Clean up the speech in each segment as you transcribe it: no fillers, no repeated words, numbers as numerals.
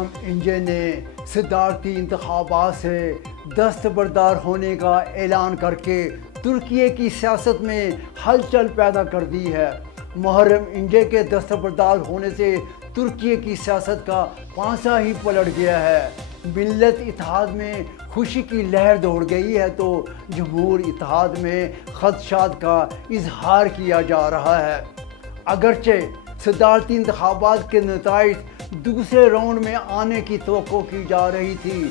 محرم انجے نے صدارتی انتخابات سے دستبردار ہونے کا اعلان کر کے ترکی کی سیاست میں ہلچل پیدا کر دی ہے۔ محرم انجے کے دستبردار ہونے سے ترکی کی سیاست کا پانسا ہی پلٹ گیا ہے۔ ملت اتحاد میں خوشی کی لہر دوڑ گئی ہے تو جمہور اتحاد میں خدشات کا اظہار کیا جا رہا ہے۔ اگرچہ صدارتی انتخابات کے نتائج دوسرے راؤنڈ میں آنے کی توقع کی جا رہی تھی،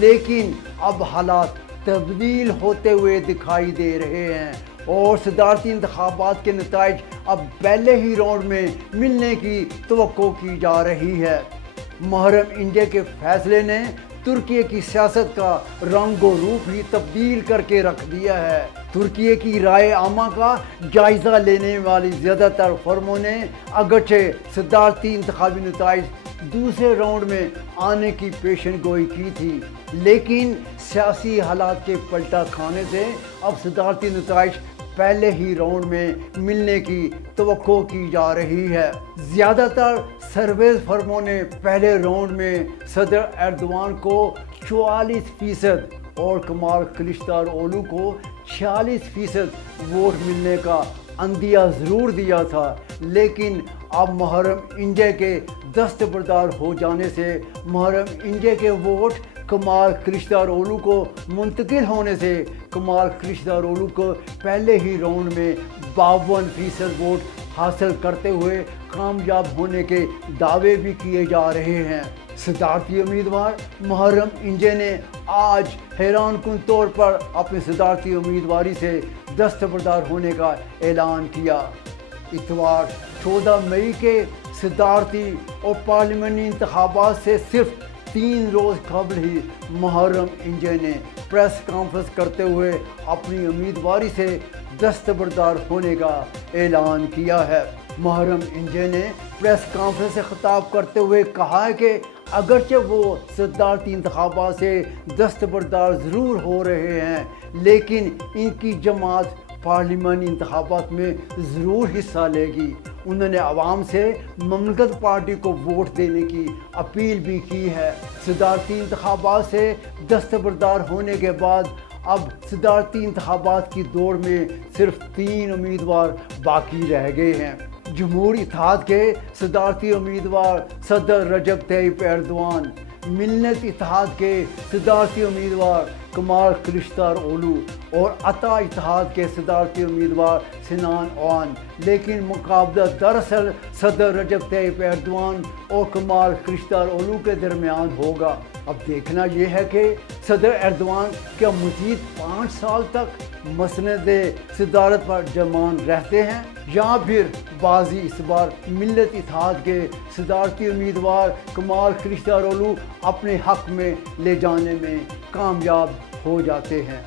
لیکن اب حالات تبدیل ہوتے ہوئے دکھائی دے رہے ہیں اور صدارتی انتخابات کے نتائج اب پہلے ہی راؤنڈ میں ملنے کی توقع کی جا رہی ہے۔ محرم انجے کے فیصلے نے ترکی کی سیاست کا رنگ و روپ ہی تبدیل کر کے رکھ دیا ہے۔ ترکی کی رائے عامہ کا جائزہ لینے والی زیادہ تر فرموں نے اگرچہ صدارتی انتخابی نتائج دوسرے راؤنڈ میں آنے کی پیشن گوئی کی تھی، لیکن سیاسی حالات کے پلٹا کھانے سے اب صدارتی نتائج پہلے ہی راؤنڈ میں ملنے کی توقع کی جا رہی ہے۔ زیادہ تر سرویز فرموں نے پہلے راؤنڈ میں صدر ایردوان کو 44% اور کمال کلچدارولو کو 46% ووٹ ملنے کا عندیہ ضرور دیا تھا، لیکن اب محرم انجے کے دستبردار ہو جانے سے محرم انجے کے ووٹ کمال کلچدارولو کو منتقل ہونے سے کمال کلچدارولو کو پہلے ہی راؤنڈ میں 52% ووٹ حاصل کرتے ہوئے کامیاب ہونے کے دعوے بھی کیے جا رہے ہیں۔ صدارتی امیدوار محرم انجے نے آج حیران کن طور پر اپنی صدارتی امیدواری سے دستبردار ہونے کا اعلان کیا۔ اتوار 14 مئی کے صدارتی اور پارلیمانی انتخابات سے صرف 3 روز قبل ہی محرم انجے نے پریس کانفرنس کرتے ہوئے اپنی امیدواری سے دستبردار ہونے کا اعلان کیا ہے۔ محرم انجے نے پریس کانفرنس سے خطاب کرتے ہوئے کہا ہے کہ اگرچہ وہ صدارتی انتخابات سے دستبردار ضرور ہو رہے ہیں، لیکن ان کی جماعت پارلیمانی انتخابات میں ضرور حصہ لے گی۔ انہوں نے عوام سے مملکت پارٹی کو ووٹ دینے کی اپیل بھی کی ہے۔ صدارتی انتخابات سے دستبردار ہونے کے بعد اب صدارتی انتخابات کی دوڑ میں صرف 3 امیدوار باقی رہ گئے ہیں۔ جمہور اتحاد کے صدارتی امیدوار صدر رجب طیب ایردوان، ملت اتحاد کے صدارتی امیدوار کمال کلچدارولو اور عطا اتحاد کے صدارتی امیدوار سنان اوغان، لیکن مقابلہ دراصل صدر رجب طیب ایردوان اور کمال کلچدارولو کے درمیان ہوگا۔ اب دیکھنا یہ ہے کہ صدر ایردوان کیا مزید 5 سال تک مسند صدارت پر جمان رہتے ہیں یا پھر بازی اس بار ملت اتحاد کے صدارتی امیدوار کمال کلچدارولو اپنے حق میں لے جانے میں کامیاب ہو جاتے ہیں۔